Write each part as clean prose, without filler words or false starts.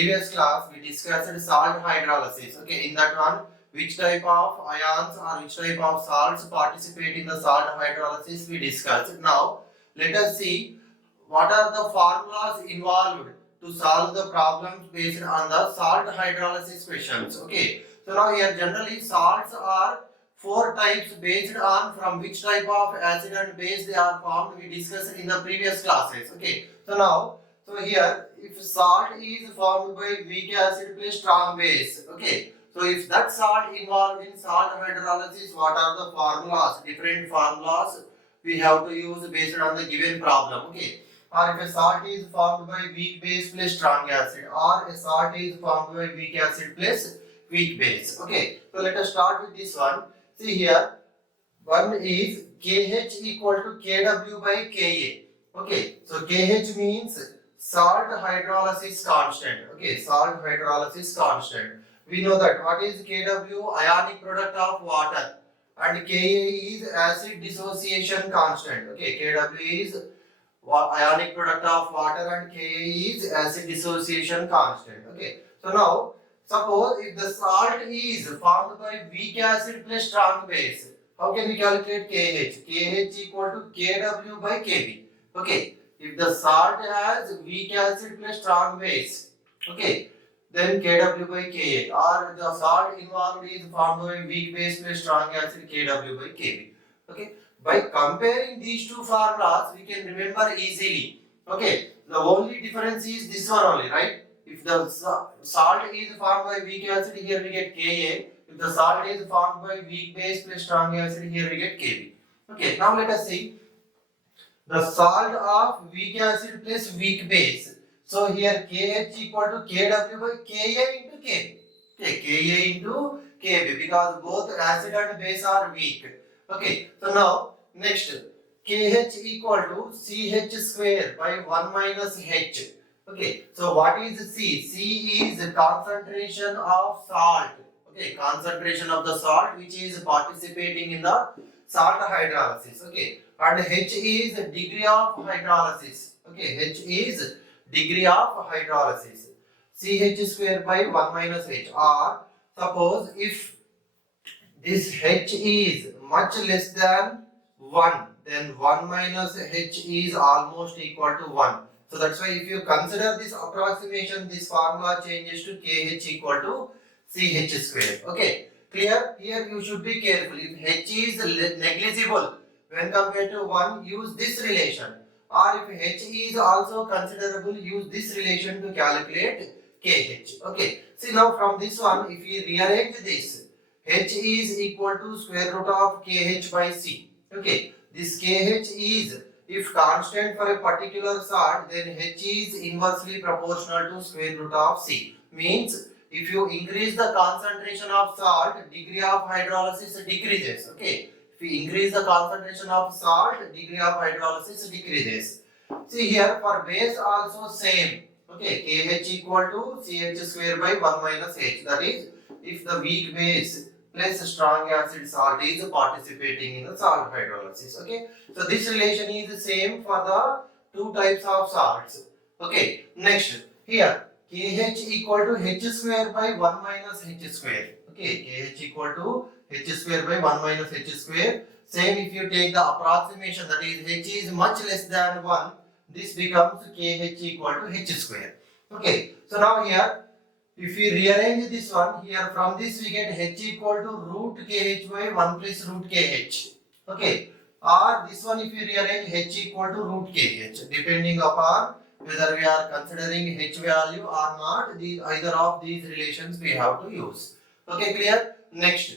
previous class we discussed salt hydrolysis. Okay, in that one, which type of ions or which type of salts participate in the salt hydrolysis we discussed. Now, let us see what are the formulas involved to solve the problems based on the salt hydrolysis questions. Okay, so now here generally salts are four types based on from which type of acid and base they are formed. We discussed in the previous classes. Okay, so now, so here if salt is formed by weak acid plus strong base. Okay, so if that salt involved in salt hydrolysis, what are the formulas? Different formulas we have to use based on the given problem. Okay, or if a salt is formed by weak base plus strong acid, or a salt is formed by weak acid plus weak base. Okay, so let us start with this one. See here, one is KH equal to KW by Ka. Okay, so KH means salt hydrolysis constant. Okay, salt hydrolysis constant. We know that what is Kw? Ionic product of water, and Ka is acid dissociation constant. Okay, Kw is ionic product of water and Ka is acid dissociation constant. Okay, so now suppose if the salt is formed by weak acid plus strong base, how can we calculate KH? KH equal to Kw by Kb. Okay, if the salt has weak acid plus strong base, okay, then Kw by Ka, or the salt involved is formed by weak base plus strong acid, Kw by Kb. Okay, by comparing these two formulas, we can remember easily. Okay, the only difference is this one only, right? If the salt is formed by weak acid, here we get Ka. If the salt is formed by weak base plus strong acid, here we get Kb. Okay, now let us see the salt of weak acid plus weak base. So here KH equal to Kw by Ka into Kb. Okay, Ka into Kb, because both acid and base are weak. Okay, so now next KH equal to CH square by 1 minus H. Okay, so what is C? C is the concentration of salt. Okay, concentration of the salt which is participating in the salt hydrolysis. Okay, and H is degree of hydrolysis. Okay, H is degree of hydrolysis. CH square by 1 minus H. Or suppose if this H is much less than 1, then 1 minus H is almost equal to 1. So that's why if you consider this approximation, this formula changes to KH equal to CH square. Okay, clear? Here you should be careful. If H is negligible when compared to 1, use this relation. Or if H is also considerable, use this relation to calculate KH. Okay, see now from this one, if we rearrange this, H is equal to square root of KH by C. Okay, this KH is, if constant for a particular salt, then H is inversely proportional to square root of C. Means if you increase the concentration of salt, degree of hydrolysis decreases. Okay, if you increase the concentration of salt, degree of hydrolysis decreases. See here for base also same. Okay, KH equal to CH square by 1 minus H. That is, if the weak base plus strong acid salt is participating in the salt hydrolysis. Okay, so this relation is the same for the two types of salts. Okay, next here KH equal to H square by 1 minus H square. Okay, KH equal to H square by 1 minus H square. Same if you take the approximation, that is H is much less than 1, this becomes KH equal to H square. Okay, so now here if we rearrange this one, here from this we get H equal to root KH by 1 plus root KH. Okay, or this one if we rearrange H equal to root KH, depending upon whether we are considering H value or not. Either of these relations we have to use. Okay, clear? Next.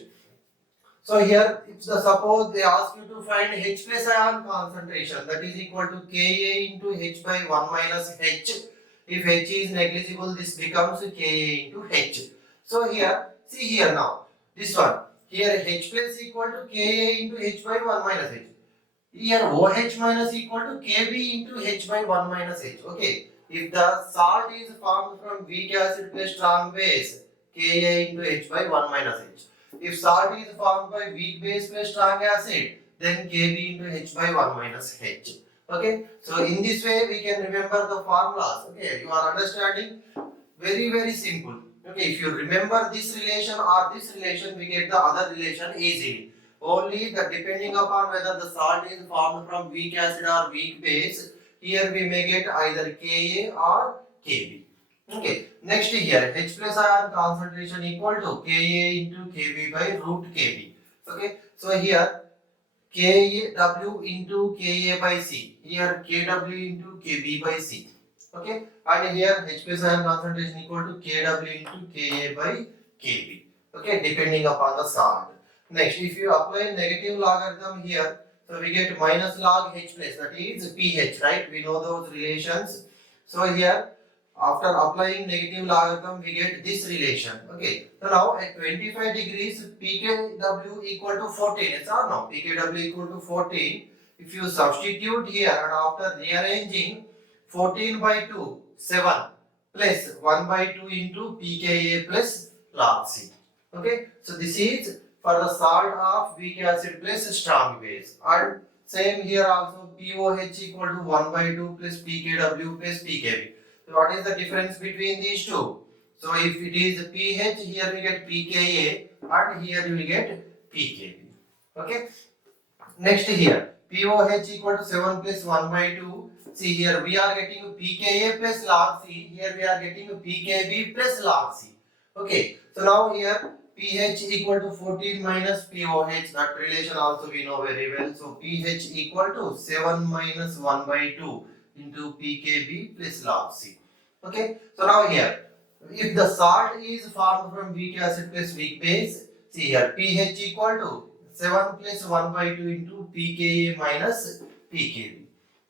So here, if suppose they ask you to find H plus ion concentration, that is equal to Ka into H by 1 minus H. If H is negligible, this becomes Ka into H. So here, see here now, this one, here H plus equal to Ka into H by 1 minus H. Here OH minus equal to Kb into H by 1 minus H. Okay, if the salt is formed from weak acid plus strong base, Ka into H by 1 minus H. If salt is formed by weak base plus strong acid, then Kb into H by 1 minus H. Okay, so in this way we can remember the formulas. Okay, you are understanding? Very simple. Okay, if you remember this relation or this relation, we get the other relation easily. Only the depending upon whether the salt is formed from weak acid or weak base, here we may get either Ka or Kb. Okay, next here H plus ion concentration equal to Ka into Kb by root Kb. Okay, so here Kw into Ka by C. Here Kw into Kb by C. Okay, and here H plus ion concentration equal to Kw into Ka by Kb. Okay, depending upon the salt. Next, if you apply negative logarithm here, so we get minus log H plus, that is pH, right? We know those relations. So here, after applying negative logarithm, we get this relation. Okay, so now at 25 degrees, pKw equal to 14. Yes or no? pKw equal to 14. If you substitute here and after rearranging, 14 by 2, 7 plus 1 by 2 into pKa plus log C. Okay, so this is for the salt of weak acid plus strong base. And same here also, POH equal to 1 by 2 plus pKw plus pKb. So what is the difference between these two? So if it is pH, here we get pKa and here we get pKb. Okay. Next here, POH equal to 7 plus 1 by 2. See here we are getting pKa plus log C. Here we are getting pKb plus log C. Okay. So now here pH equal to 14 minus POH. That relation also we know very well. So pH equal to 7 minus 1 by 2 into pKb plus log C. Okay, so now here, if the salt is formed from weak acid plus weak base, see here pH equal to 7 plus 1 by 2 into pKa minus pKb.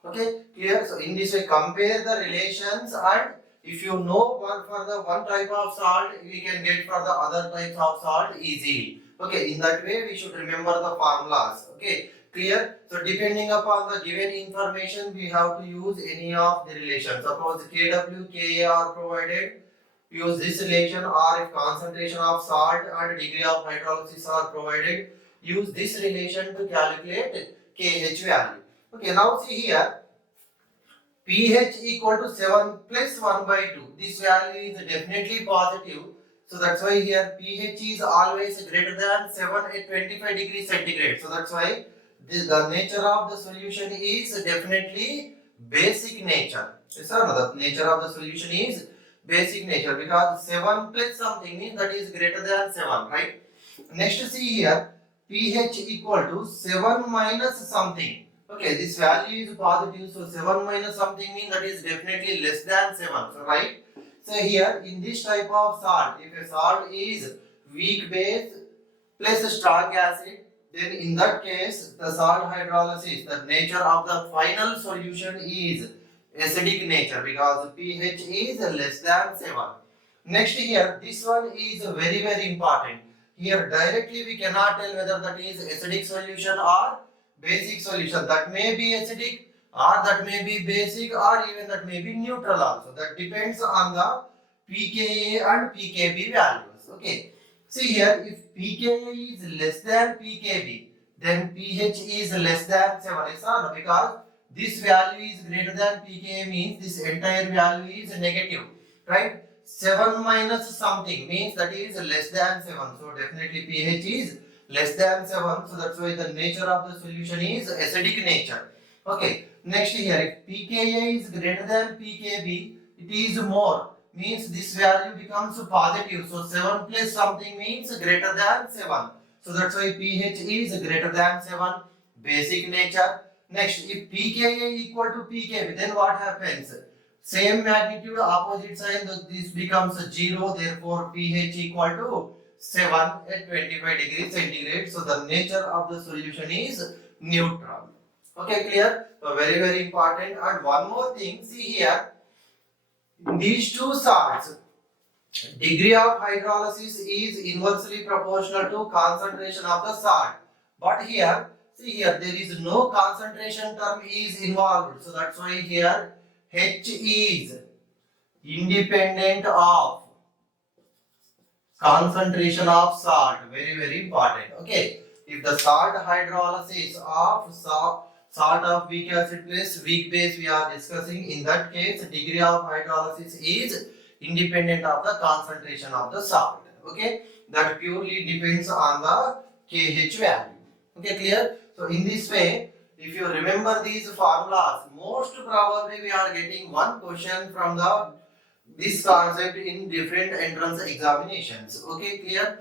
Okay, clear? So in this way, compare the relations, and if you know one for the one type of salt, we can get for the other types of salt easily. Okay, in that way we should remember the formulas. Okay, clear? So depending upon the given information, we have to use any of the relations. Suppose Kw, Ka are provided, use this relation, or if concentration of salt and degree of hydrolysis are provided, use this relation to calculate Kh value. Okay, now see here, pH equal to 7 plus 1 by 2. This value is definitely positive. So that's why here pH is always greater than 7 at 25 degrees centigrade. So that's why the nature of the solution is definitely basic nature. Yes or no? The nature of the solution is basic nature, because 7 plus something means that is greater than 7, right? Next, see here, pH equal to 7 minus something. Okay, this value is positive, so 7 minus something means that is definitely less than 7, so right? So here, in this type of salt, if a salt is weak base plus strong acid, then in that case, the salt hydrolysis, the nature of the final solution is acidic nature, because pH is less than 7. Next here, this one is very important. Here directly we cannot tell whether that is acidic solution or basic solution. That may be acidic, or that may be basic, or even that may be neutral also. That depends on the pKa and pKb values. Okay. See here, if pKa is less than pKb, then pH is less than 7. Yes or no? Because this value is greater than pKa means this entire value is negative, right? 7 minus something means that is less than 7. So definitely pH is less than 7. So that's why the nature of the solution is acidic nature. Okay. Next here, if pKa is greater than pKb, it is more. Means this value becomes positive. So 7 plus something means greater than 7. So that's why pH is greater than 7. Basic nature. Next, if pKa equal to pKb, then what happens? Same magnitude, opposite sign, this becomes 0. Therefore, pH equal to 7 at 25 degrees centigrade. So the nature of the solution is neutral. Okay, clear? So very important. And one more thing, see here, in these two salts, degree of hydrolysis is inversely proportional to concentration of the salt. But here, see here, there is no concentration term is involved. So that's why here H is independent of concentration of salt. Very important. Okay. If the salt hydrolysis of salt of weak acid plus weak base we are discussing, in that case degree of hydrolysis is independent of the concentration of the salt. Okay, that purely depends on the KH value. Okay, clear? So in this way, if you remember these formulas, most probably we are getting one question from the this concept in different entrance examinations. Okay, clear?